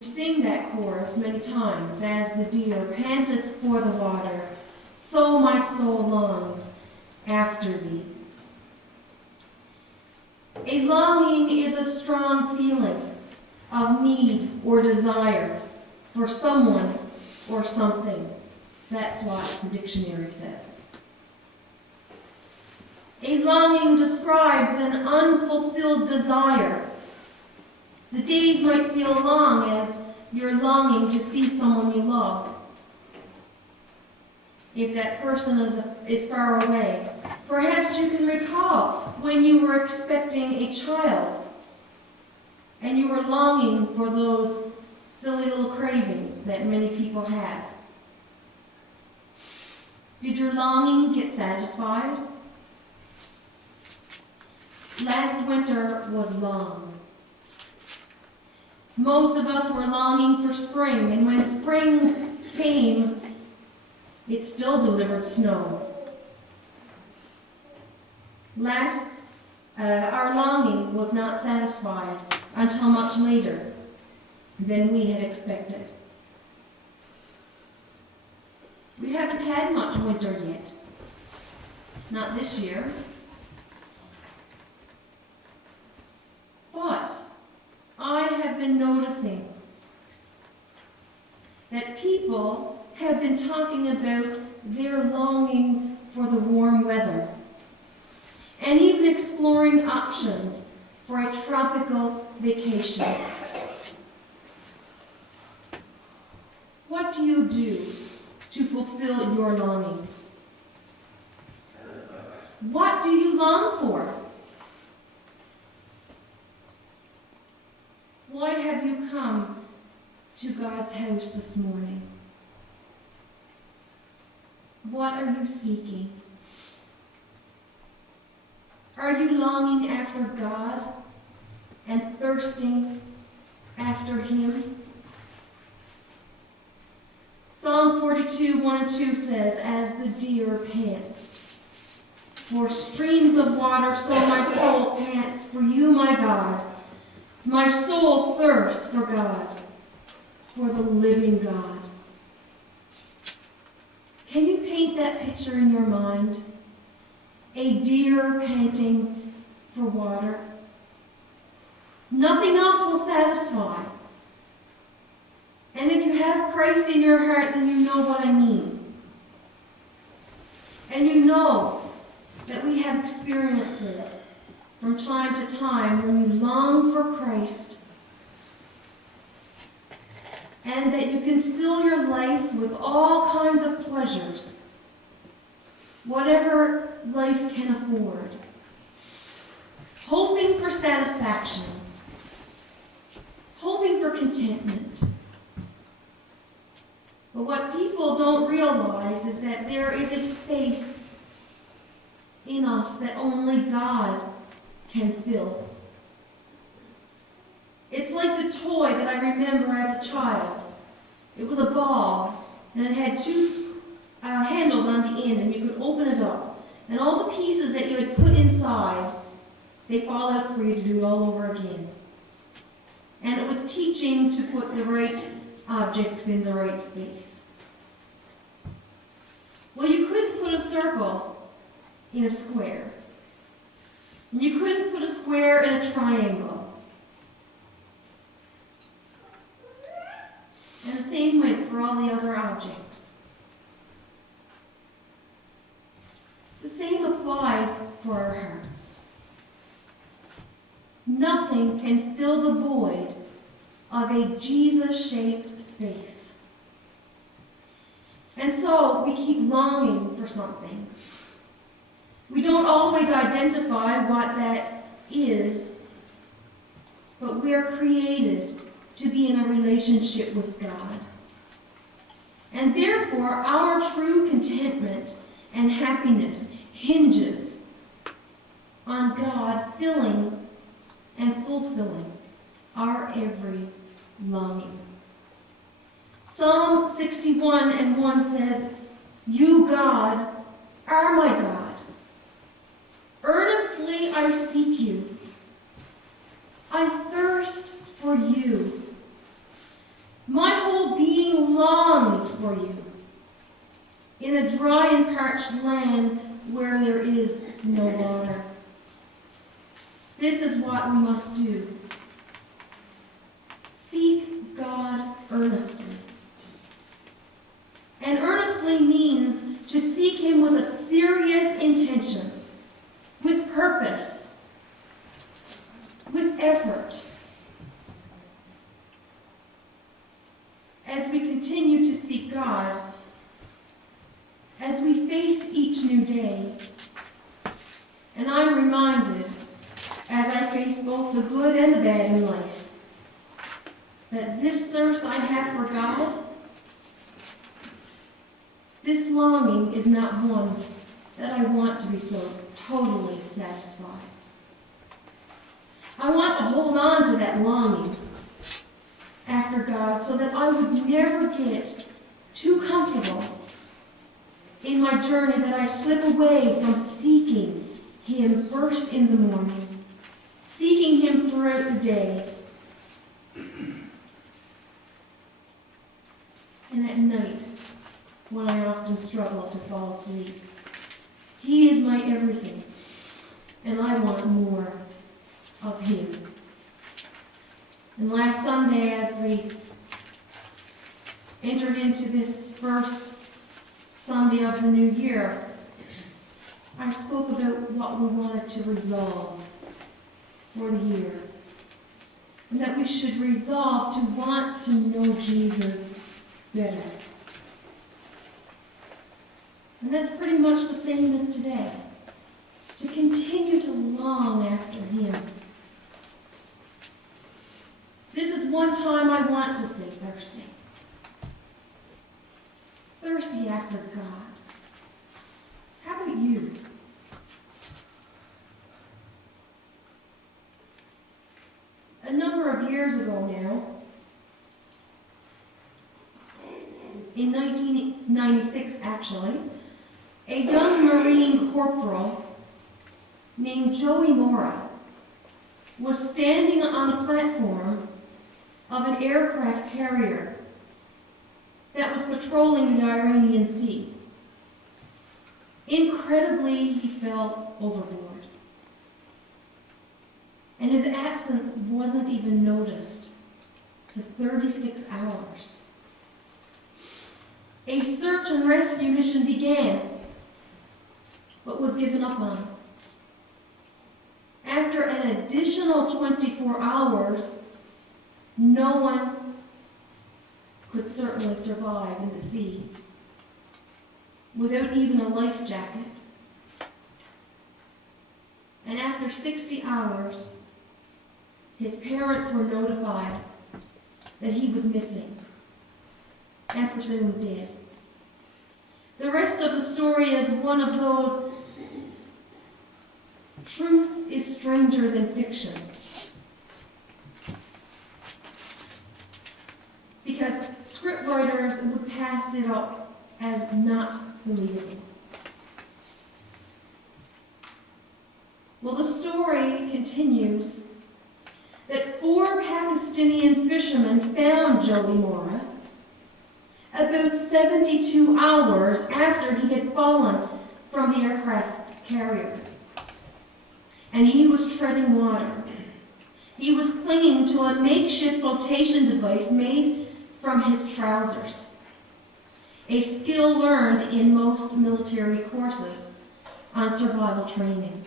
We sing that chorus many times. As the deer panteth for the water, so my soul longs after thee. A longing is a strong feeling of need or desire for someone or something. That's what the dictionary says. A longing describes an unfulfilled desire. The days might feel long as you're longing to see someone you love. If that person is far away, perhaps you can recall when you were expecting a child and you were longing for those silly little cravings that many people have. Did your longing get satisfied? Last winter was long. Most of us were longing for spring, and when spring came, it still delivered snow. Our longing was not satisfied until much later than we had expected. We haven't had much winter yet. Not this year. But I have been noticing that people have been talking about their longing for the warm weather and even exploring options for a tropical vacation. What do you do to fulfill your longings? What do you long for? Why have you come to God's house this morning? What are you seeking? Are you longing after God and thirsting after Him? Psalm 42, 1 and 2 says, "As the deer pants for streams of water, so my soul pants for you, my God. My soul thirsts for God, for the living God." Can you paint that picture in your mind? A deer panting for water. Nothing else will satisfy. And if you have Christ in your heart, then you know what I mean. And you know that we have experiences from time to time when you long for Christ, and that you can fill your life with all kinds of pleasures, whatever life can afford, hoping for satisfaction, hoping for contentment. But what people don't realize is that there is a space in us that only God can fill. It's like the toy that I remember as a child. It was a ball, and it had two handles on the end, and you could open it up. And all the pieces that you had put inside, they fall out for you to do it all over again. And it was teaching to put the right objects in the right space. Well, you couldn't put a circle in a square. And you couldn't put a square in a triangle. And the same went for all the other objects. The same applies for our hearts. Nothing can fill the void of a Jesus-shaped space. And so we keep longing for something. We don't always identify what that is, but we are created to be in a relationship with God. And therefore, our true contentment and happiness hinges on God filling and fulfilling our every longing. Psalm 61 and 1 says, "You, God, are my God. Earnestly I seek you. I thirst for you. My whole being longs for you in a dry and parched land where there is no water. This is what we must do. Seek God earnestly. And earnestly means to seek Him with a serious intention, with purpose, with effort. As we continue to seek God, as we face each new day, and I'm reminded, as I face both the good and the bad in life, that this thirst I have for God, this longing is not one that I want to be so totally satisfied. I want to hold on to that longing after God so that I would never get too comfortable in my journey that I slip away from seeking Him first in the morning, seeking Him throughout the day, and at night when I often struggle to fall asleep. He is my everything, and I want more of Him. And last Sunday, as we entered into this first Sunday of the new year, I spoke about what we wanted to resolve for the year. And that we should resolve to want to know Jesus better. And that's pretty much the same as today. To continue to long after Him. This is one time I want to stay thirsty. Thirsty after God. How about you? A number of years ago now, in 1996 actually, a young Marine corporal named Joey Mora was standing on a platform of an aircraft carrier that was patrolling the Iranian Sea. Incredibly, he fell overboard. And his absence wasn't even noticed for 36 hours. A search and rescue mission began, but was given up on. After an additional 24 hours, no one could certainly survive in the sea without even a life jacket. And after 60 hours, his parents were notified that he was missing and presumed dead. The rest of the story is one of those truth is stranger than fiction. Because scriptwriters would pass it up as not believable. Well, the story continues that 4 Pakistani fishermen found Joey Mora about 72 hours after he had fallen from the aircraft carrier. And he was treading water. He was clinging to a makeshift flotation device made from his trousers, a skill learned in most military courses on survival training.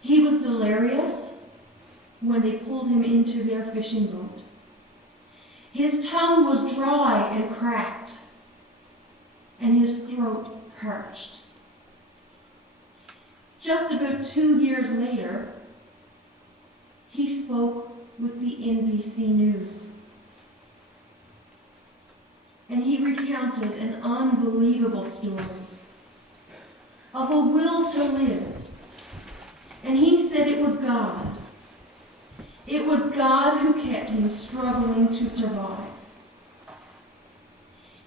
He was delirious when they pulled him into their fishing boat. His tongue was dry and cracked, and his throat parched. Just about 2 years later, he spoke with the NBC News. And he recounted an unbelievable story of a will to live. And he said it was God. It was God who kept him struggling to survive.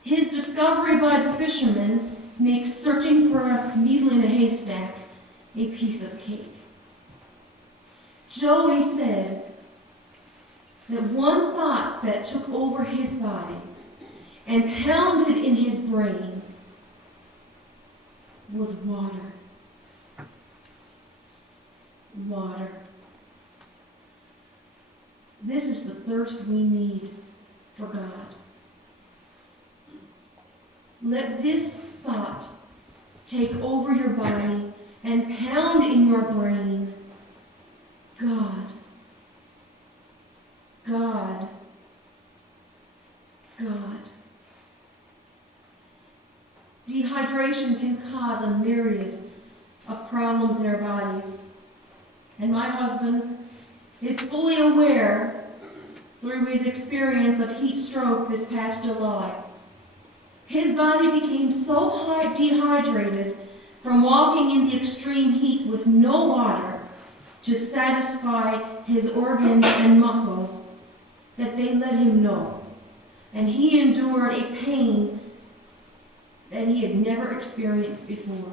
His discovery by the fishermen makes searching for a needle in a haystack a piece of cake. Joey said, that one thought that took over his body and pounded in his brain was water. Water. This is the thirst we need for God. Let this thought take over your body and pound in your brain. God. God. God. Dehydration can cause a myriad of problems in our bodies. And my husband is fully aware through his experience of heat stroke this past July. His body became so dehydrated from walking in the extreme heat with no water to satisfy his organs and muscles that they let him know. And he endured a pain that he had never experienced before.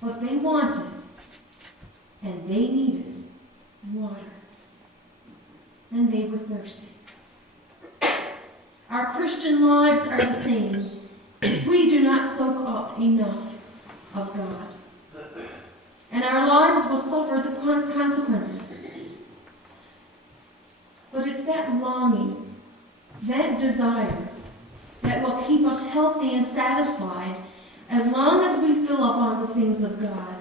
But they wanted and they needed water. And they were thirsty. Our Christian lives are the same if we do not soak up enough of God. And our lives will suffer the consequences. But it's that longing, that desire, that will keep us healthy and satisfied as long as we fill up on the things of God,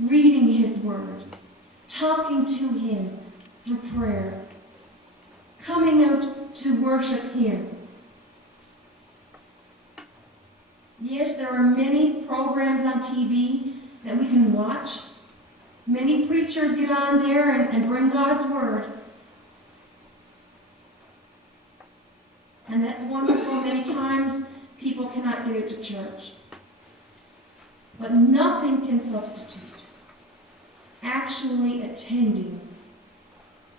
reading His Word, talking to Him through prayer, coming out to worship Him. Yes, there are many programs on TV that we can watch. Many preachers get on there and bring God's Word. And that's wonderful. Many times people cannot get it to church. But nothing can substitute actually attending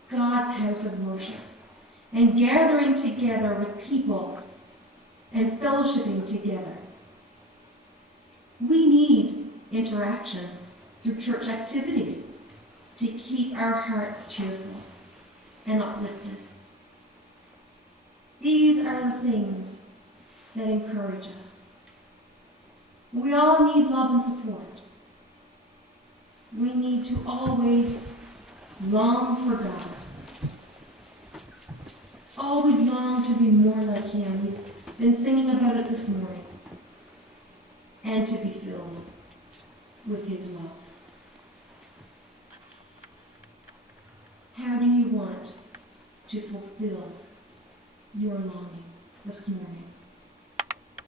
God's house of worship and gathering together with people and fellowshipping together. We need interaction through church activities to keep our hearts cheerful and uplifted. These are the things that encourage us. We all need love and support. We need to always long for God. Always long to be more like Him. We've been singing about it this morning. And to be filled with His love. How do you want to fulfill your longing this morning?